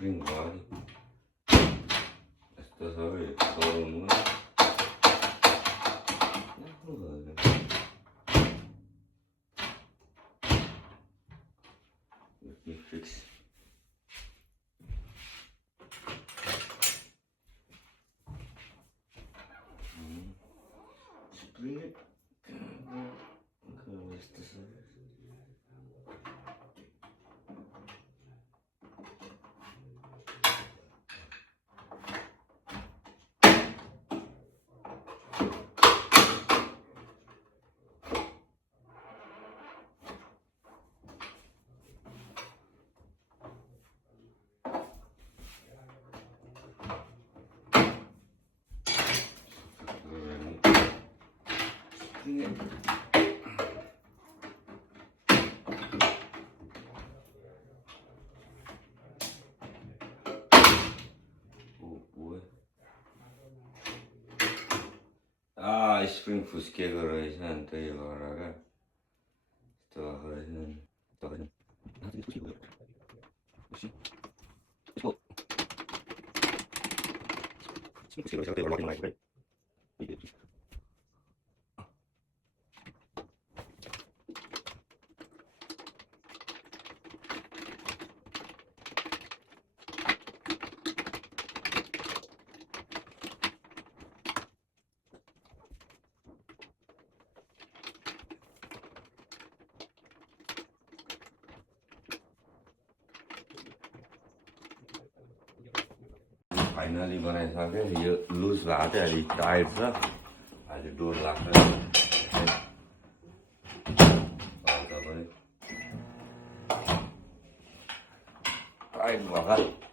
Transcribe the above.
स्प्रिङ भयो नि यस्तो छ है सौरमा फिक्स स्प्रिङ यस्तो छ स्प्रिङ फुस्किएको रहेछ नि त्यही भएर क्या यस्तो भएको रहेछ फाइनली बनाइसकेँ यो लुज भएको थियो अलि टाइट छ अहिले डोर लाग्छ टाइट भएको